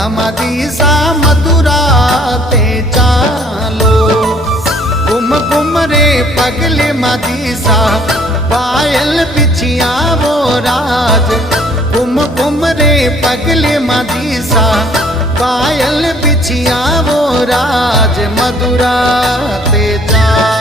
समाधीसा मथुरा ते चालो। घुम घुम रे पगले माधीसा पायल बिछिया वो राज। घुम घुम रे पगले माधीसा पायल बिछिया वो राज मथुरा ते चालो।